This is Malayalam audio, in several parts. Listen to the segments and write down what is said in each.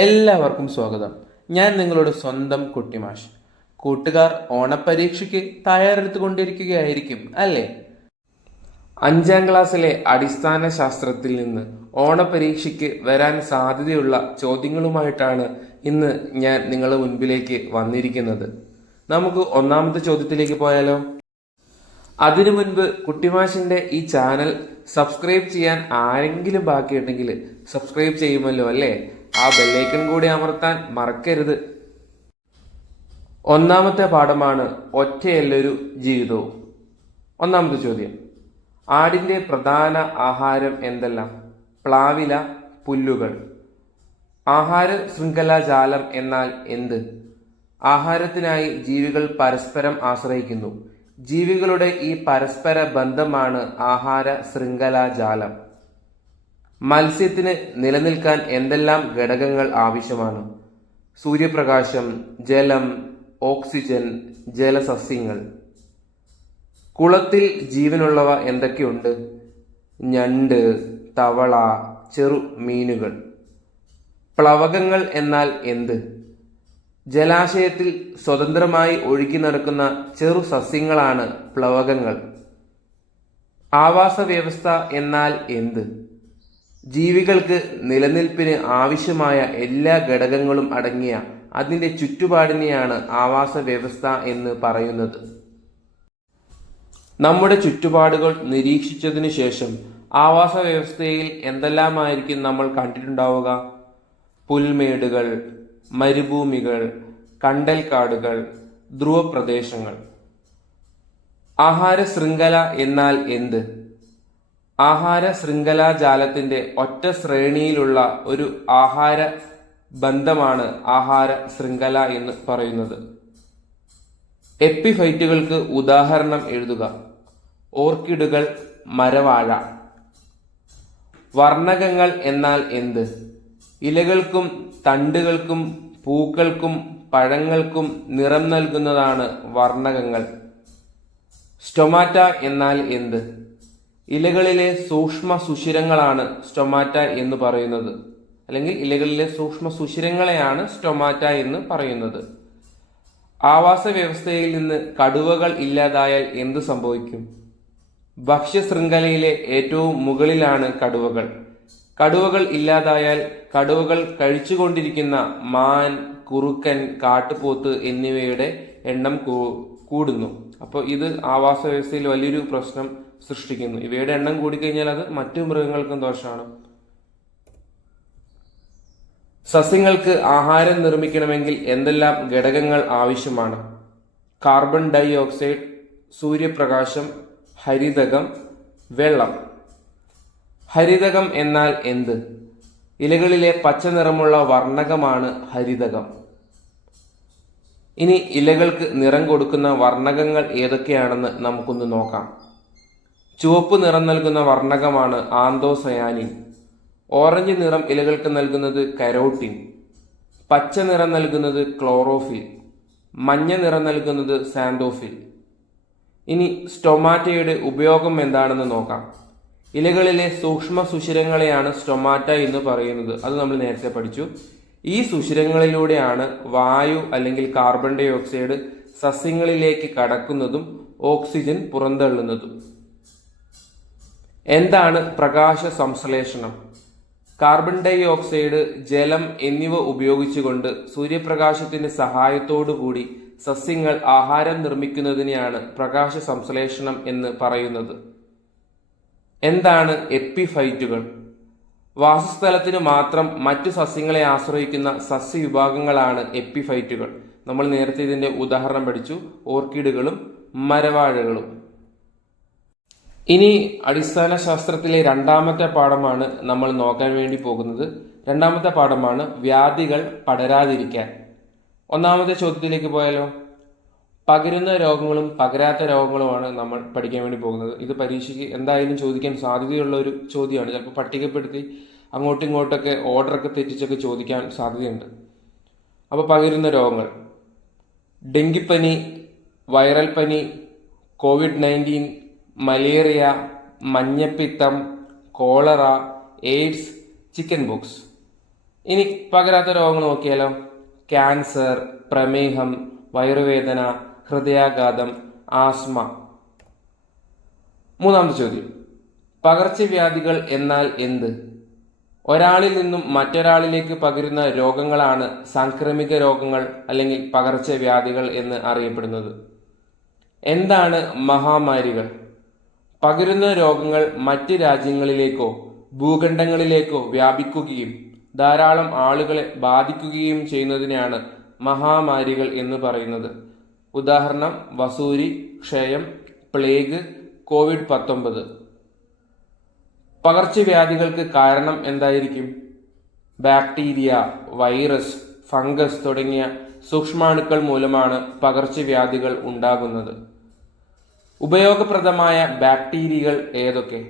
എല്ലാവർക്കും സ്വാഗതം. ഞാൻ നിങ്ങളുടെ സ്വന്തം കുട്ടിമാഷ്. കൂട്ടുകാർ ഓണപരീക്ഷയ്ക്ക് തയ്യാറെടുത്തുകൊണ്ടിരിക്കുകയായിരിക്കും അല്ലേ? 5ാം ക്ലാസ്സിലെ അടിസ്ഥാന ശാസ്ത്രത്തിൽ നിന്ന് ഓണപരീക്ഷയ്ക്ക് വരാൻ സാധ്യതയുള്ള ചോദ്യങ്ങളുമായിട്ടാണ് ഇന്ന് ഞാൻ നിങ്ങളുടെ മുൻപിലേക്ക് വന്നിരിക്കുന്നത്. നമുക്ക് ഒന്നാമത്തെ ചോദ്യത്തിലേക്ക് പോയാലോ? അതിനു മുൻപ് കുട്ടിമാഷിന്റെ ഈ ചാനൽ സബ്സ്ക്രൈബ് ചെയ്യാൻ ആരെങ്കിലും ബാക്കിയുണ്ടെങ്കിൽ സബ്സ്ക്രൈബ് ചെയ്യുമല്ലോ അല്ലേ? ആ ബെല്ലൈക്കൺ കൂടി അമർത്താൻ മറക്കരുത്. ഒന്നാമത്തെ പാഠമാണ് ഒറ്റയല്ലൊരു ജീവിതവും. ഒന്നാമത്തെ ചോദ്യം: ആടിന്റെ പ്രധാന ആഹാരം എന്തെല്ലാം? പ്ലാവില, പുല്ലുകൾ. ആഹാര ശൃംഖലാജാലം എന്നാൽ എന്ത്? ആഹാരത്തിനായി ജീവികൾ പരസ്പരം ആശ്രയിക്കുന്നു. ജീവികളുടെ ഈ പരസ്പര ബന്ധമാണ് ആഹാര ശൃംഖലാജാലം. മത്സ്യത്തിന് നിലനിൽക്കാൻ എന്തെല്ലാം ഘടകങ്ങൾ ആവശ്യമാണ്? സൂര്യപ്രകാശം, ജലം, ഓക്സിജൻ, ജലസസ്യങ്ങൾ. കുളത്തിൽ ജീവനുള്ളവ എന്തൊക്കെയുണ്ട്? ഞണ്ട്, തവള, ചെറു മീനുകൾ. പ്ലവകങ്ങൾ എന്നാൽ എന്ത്? ജലാശയത്തിൽ സ്വതന്ത്രമായി ഒഴുകി നടക്കുന്ന ചെറു സസ്യങ്ങളാണ് പ്ലവകങ്ങൾ. ആവാസ വ്യവസ്ഥ എന്നാൽ എന്ത്? ജീവികൾക്ക് നിലനിൽപ്പിന് ആവശ്യമായ എല്ലാ ഘടകങ്ങളും അടങ്ങിയ അതിൻ്റെ ചുറ്റുപാടിനെയാണ് ആവാസ വ്യവസ്ഥ എന്ന് പറയുന്നത്. നമ്മുടെ ചുറ്റുപാടുകൾ നിരീക്ഷിച്ചതിനു ശേഷം ആവാസ വ്യവസ്ഥയിൽ എന്തെല്ലാമായിരിക്കും നമ്മൾ കണ്ടിട്ടുണ്ടാവുക? പുൽമേടുകൾ, മരുഭൂമികൾ, കണ്ടൽക്കാടുകൾ, ധ്രുവപ്രദേശങ്ങൾ. ആഹാര ശൃംഖല എന്നാൽ എന്ത്? ആഹാര ശൃംഖലാജാലത്തിന്റെ ഒറ്റ ശ്രേണിയിലുള്ള ഒരു ആഹാര ബന്ധമാണ് ആഹാര ശൃംഖല എന്ന് പറയുന്നത്. എപ്പിഫൈറ്റുകൾക്ക് ഉദാഹരണം എഴുതുക. ഓർക്കിഡുകൾ, മരവാഴ. വർണ്ണകങ്ങൾ എന്നാൽ എന്ത്? ഇലകൾക്കും തണ്ടുകൾക്കും പൂക്കൾക്കും പഴങ്ങൾക്കും നിറം നൽകുന്നതാണ് വർണ്ണകങ്ങൾ. സ്റ്റൊമാറ്റ എന്നാൽ എന്ത്? ഇലകളിലെ സൂക്ഷ്മ സുഷിരങ്ങളാണ് സ്റ്റൊമാറ്റ എന്ന് പറയുന്നത്, അല്ലെങ്കിൽ ഇലകളിലെ സൂക്ഷ്മ സുഷിരങ്ങളെയാണ് സ്റ്റൊമാറ്റ എന്ന് പറയുന്നത്. ആവാസ വ്യവസ്ഥയിൽ നിന്ന് കടുവകൾ ഇല്ലാതായാൽ എന്ത് സംഭവിക്കും? ഭക്ഷ്യശൃംഖലയിലെ ഏറ്റവും മുകളിലാണ് കടുവകൾ. കടുവകൾ ഇല്ലാതായാൽ കടുവകൾ കഴിച്ചുകൊണ്ടിരിക്കുന്ന മാൻ, കുറുക്കൻ, കാട്ടുപോത്ത് എന്നിവയുടെ എണ്ണം കൂടുന്നു. അപ്പോൾ ഇത് ആവാസ വ്യവസ്ഥയിൽ വലിയൊരു പ്രശ്നം സൃഷ്ടിക്കുന്നു. ഇവയുടെ എണ്ണം കൂടിക്കഴിഞ്ഞാൽ അത് മറ്റു മൃഗങ്ങൾക്കും ദോഷമാണ്. സസ്യങ്ങൾക്ക് ആഹാരം നിർമ്മിക്കണമെങ്കിൽ എന്തെല്ലാം ഘടകങ്ങൾ ആവശ്യമാണ്? കാർബൺ ഡൈ ഓക്സൈഡ്, സൂര്യപ്രകാശം, ഹരിതകം, വെള്ളം. ഹരിതകം എന്നാൽ എന്ത്? ഇലകളിലെ പച്ച നിറമുള്ള വർണ്ണകമാണ് ഹരിതകം. ഇനി ഇലകൾക്ക് നിറം കൊടുക്കുന്ന വർണ്ണകങ്ങൾ ഏതൊക്കെയാണെന്ന് നമുക്കൊന്ന് നോക്കാം. ചുവപ്പ് നിറം നൽകുന്ന വർണ്ണകമാണ് ആന്തോസയാനിൻ. ഓറഞ്ച് നിറം ഇലകൾക്ക് നൽകുന്നത് കരോട്ടിൻ. പച്ച നിറം നൽകുന്നത് ക്ലോറോഫിൽ. മഞ്ഞ നിറം നൽകുന്നത് സാന്തോഫിൽ. ഇനി സ്റ്റൊമാറ്റയുടെ ഉപയോഗം എന്താണെന്ന് നോക്കാം. ഇലകളിലെ സൂക്ഷ്മ സുഷിരങ്ങളെയാണ് സ്റ്റൊമാറ്റ എന്ന് പറയുന്നത്. അത് നമ്മൾ നേരത്തെ പഠിച്ചു. ഈ സുഷിരങ്ങളിലൂടെയാണ് വായു അല്ലെങ്കിൽ കാർബൺ ഡൈ ഓക്സൈഡ് സസ്യങ്ങളിലേക്ക് കടക്കുന്നതും ഓക്സിജൻ പുറന്തള്ളുന്നതും. എന്താണ് പ്രകാശ സംശ്ലേഷണം? കാർബൺ ഡൈ ഓക്സൈഡ്, ജലം എന്നിവ ഉപയോഗിച്ചുകൊണ്ട് സൂര്യപ്രകാശത്തിന്റെ സഹായത്തോടു കൂടി സസ്യങ്ങൾ ആഹാരം നിർമ്മിക്കുന്നതിനെയാണ് പ്രകാശ സംശ്ലേഷണം എന്ന് പറയുന്നത്. എന്താണ് എപ്പിഫൈറ്റുകൾ? വാസസ്ഥലത്തിന് മാത്രം മറ്റു സസ്യങ്ങളെ ആശ്രയിക്കുന്ന സസ്യവിഭാഗങ്ങളാണ് എപ്പിഫൈറ്റുകൾ. നമ്മൾ നേരത്തെ ഇതിന്റെ ഉദാഹരണം പഠിച്ചു, ഓർക്കിഡുകളും മരവാഴകളും. ഇനി അടിസ്ഥാന ശാസ്ത്രത്തിലെ രണ്ടാമത്തെ പാഠമാണ് നമ്മൾ നോക്കാൻ വേണ്ടി പോകുന്നത്. രണ്ടാമത്തെ പാഠമാണ് വ്യാധികൾ പടരാതിരിക്കാൻ. ഒന്നാമത്തെ ചോദ്യത്തിലേക്ക് പോയാലോ? പകരുന്ന രോഗങ്ങളും പകരാത്ത രോഗങ്ങളുമാണ് നമ്മൾ പഠിക്കാൻ വേണ്ടി പോകുന്നത്. ഇത് പരീക്ഷയ്ക്ക് എന്തായാലും ചോദിക്കാൻ സാധ്യതയുള്ള ഒരു ചോദ്യമാണ്. ചിലപ്പോൾ പട്ടികപ്പെടുത്തി അങ്ങോട്ടും ഇങ്ങോട്ടൊക്കെ ഓർഡറൊക്കെ തെറ്റിച്ചൊക്കെ ചോദിക്കാൻ സാധ്യതയുണ്ട്. അപ്പോൾ പകരുന്ന രോഗങ്ങൾ: ഡെങ്കിപ്പനി, വൈറൽ പനി, COVID-19, മലേറിയ, മഞ്ഞപ്പിത്തം, കോളറ, എയ്ഡ്സ്, ചിക്കൻ ബോക്സ്. ഇനി പകരാത്ത രോഗങ്ങൾ നോക്കിയാലോ. ക്യാൻസർ, പ്രമേഹം, വയറുവേദന, ഹൃദയാഘാതം, ആസ്മ. മൂന്നാമത്തെ ചോദ്യം, പകർച്ചവ്യാധികൾ എന്നാൽ എന്ത്? ഒരാളിൽ നിന്നും മറ്റൊരാളിലേക്ക് പകരുന്ന രോഗങ്ങളാണ് സാംക്രമിക രോഗങ്ങൾ അല്ലെങ്കിൽ പകർച്ചവ്യാധികൾ എന്ന് അറിയപ്പെടുന്നത്. എന്താണ് മഹാമാരികൾ? പകരുന്ന രോഗങ്ങൾ മറ്റ് രാജ്യങ്ങളിലേക്കോ ഭൂഖണ്ഡങ്ങളിലേക്കോ വ്യാപിക്കുകയും ധാരാളം ആളുകളെ ബാധിക്കുകയും ചെയ്യുന്നതിനെയാണ് മഹാമാരികൾ എന്ന് പറയുന്നത്. ഉദാഹരണം വസൂരി, ക്ഷയം, പ്ലേഗ്, COVID-19. പകർച്ചവ്യാധികൾക്ക് കാരണം എന്തായിരിക്കും? ബാക്ടീരിയ, വൈറസ്, ഫംഗസ് തുടങ്ങിയ സൂക്ഷ്മാണുക്കൾ മൂലമാണ് പകർച്ചവ്യാധികൾ ഉണ്ടാകുന്നത്. ഉപയോഗപ്രദമായ ബാക്ടീരിയകൾ ഏതൊക്കെ?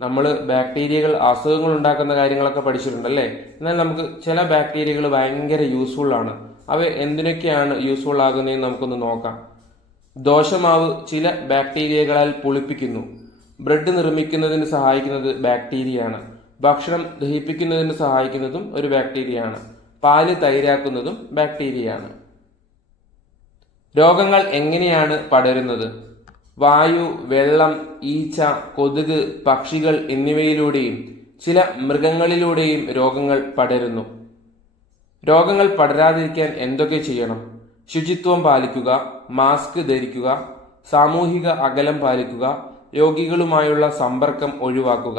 നമ്മൾ ബാക്ടീരിയകൾ അസുഖങ്ങൾ ഉണ്ടാക്കുന്ന കാര്യങ്ങളൊക്കെ പഠിച്ചിട്ടുണ്ടല്ലേ. എന്നാൽ നമുക്ക് ചില ബാക്ടീരിയകൾ ഭയങ്കര യൂസ്ഫുൾ ആണ്. അവ എന്തിനൊക്കെയാണ് യൂസ്ഫുൾ ആകുന്നതെന്ന് നമുക്കൊന്ന് നോക്കാം. ദോശമാവ് ചില ബാക്ടീരിയകളാൽ പുളിപ്പിക്കുന്നു. ബ്രെഡ് നിർമ്മിക്കുന്നതിന് സഹായിക്കുന്നത് ബാക്ടീരിയയാണ്. ഭക്ഷണം ദഹിപ്പിക്കുന്നതിന് സഹായിക്കുന്നതും ഒരു ബാക്ടീരിയയാണ്. പാല് തൈരാക്കുന്നതും ബാക്ടീരിയയാണ്. രോഗങ്ങൾ എങ്ങനെയാണ് പടരുന്നത്? വായു, വെള്ളം, ഈച്ച, കൊതുക്, പക്ഷികൾ എന്നിവയിലൂടെയും ചില മൃഗങ്ങളിലൂടെയും രോഗങ്ങൾ പടരുന്നു. രോഗങ്ങൾ പടരാതിരിക്കാൻ എന്തൊക്കെ ചെയ്യണം? ശുചിത്വം പാലിക്കുക, മാസ്ക് ധരിക്കുക, സാമൂഹിക അകലം പാലിക്കുക, രോഗികളുമായുള്ള സമ്പർക്കം ഒഴിവാക്കുക.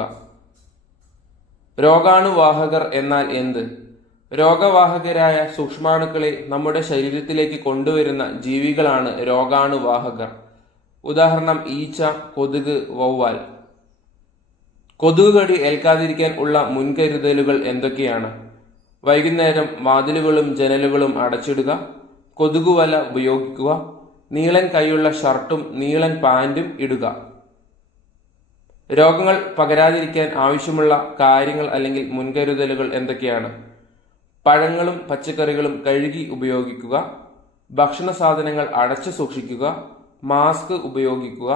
രോഗാണുവാഹകർ എന്നാൽ എന്ത്? രോഗവാഹകരായ സൂക്ഷ്മാണുക്കളെ നമ്മുടെ ശരീരത്തിലേക്ക് കൊണ്ടുവരുന്ന ജീവികളാണ് രോഗാണുവാഹകർ. ഉദാഹരണം ഈച്ച, കൊതുക്, വവ്വാൽ. കൊതുക് കടി ഏൽക്കാതിരിക്കാൻ ഉള്ള മുൻകരുതലുകൾ എന്തൊക്കെയാണ്? വൈകുന്നേരം വാതിലുകളും ജനലുകളും അടച്ചിടുക, കൊതുകുവല ഉപയോഗിക്കുക, നീളൻ കൈയുള്ള ഷർട്ടും നീളൻ പാൻറ്റും ഇടുക. രോഗങ്ങൾ പകരാതിരിക്കാൻ ആവശ്യമുള്ള കാര്യങ്ങൾ അല്ലെങ്കിൽ മുൻകരുതലുകൾ എന്തൊക്കെയാണ്? പഴങ്ങളും പച്ചക്കറികളും കഴുകി ഉപയോഗിക്കുക, ഭക്ഷണ സാധനങ്ങൾ അടച്ചു സൂക്ഷിക്കുക, മാസ്ക് ഉപയോഗിക്കുക,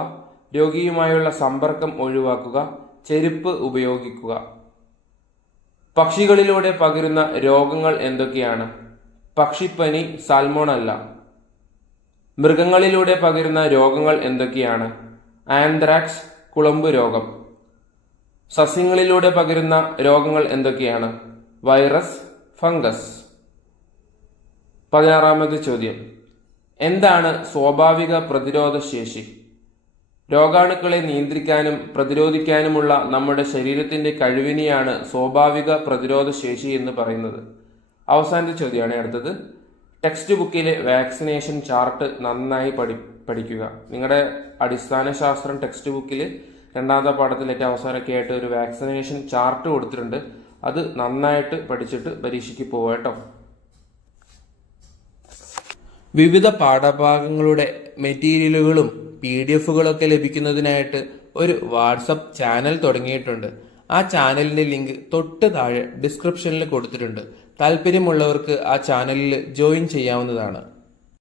രോഗിയുമായുള്ള സമ്പർക്കം ഒഴിവാക്കുക, ചെരുപ്പ് ഉപയോഗിക്കുക. പക്ഷികളിലൂടെ പകരുന്ന രോഗങ്ങൾ എന്തൊക്കെയാണ്? പക്ഷിപ്പനി, സാൽമോണല്ല. മൃഗങ്ങളിലൂടെ പകരുന്ന രോഗങ്ങൾ എന്തൊക്കെയാണ്? ആന്ത്രാക്സ്, കുളമ്പ് രോഗം. സസ്യങ്ങളിലൂടെ പകരുന്ന രോഗങ്ങൾ എന്തൊക്കെയാണ്? Virus, fungus. 16ാമത്തെ ചോദ്യം, എന്താണ് സ്വാഭാവിക പ്രതിരോധ ശേഷി? രോഗാണുക്കളെ നിയന്ത്രിക്കാനും പ്രതിരോധിക്കാനുമുള്ള നമ്മുടെ ശരീരത്തിന്റെ കഴിവിനെയാണ് സ്വാഭാവിക പ്രതിരോധ ശേഷി എന്ന് പറയുന്നത്. അവസാനത്തെ ചോദ്യമാണ് അടുത്തത്. ടെക്സ്റ്റ് ബുക്കിലെ വാക്സിനേഷൻ ചാർട്ട് നന്നായി പഠിക്കുക. നിങ്ങളുടെ അടിസ്ഥാന ശാസ്ത്രം ടെക്സ്റ്റ് ബുക്കിൽ 2ാമത്തെ പാഠത്തിലേക്ക് അവസാനമൊക്കെ ആയിട്ട് ഒരു വാക്സിനേഷൻ ചാർട്ട് കൊടുത്തിട്ടുണ്ട്. അത് നന്നായിട്ട് പഠിച്ചിട്ട് പരീക്ഷയ്ക്ക് പോവുക കേട്ടോ. വിവിധ പാഠഭാഗങ്ങളുടെ മെറ്റീരിയലുകളും PDF-കളൊക്കെ ലഭിക്കുന്നതിനായിട്ട് ഒരു വാട്സപ്പ് ചാനൽ തുടങ്ങിയിട്ടുണ്ട്. ആ ചാനലിന്റെ ലിങ്ക് തൊട്ട് താഴെ ഡിസ്ക്രിപ്ഷനിൽ കൊടുത്തിട്ടുണ്ട്. താല്പര്യമുള്ളവർക്ക് ആ ചാനലിൽ ജോയിൻ ചെയ്യാവുന്നതാണ്.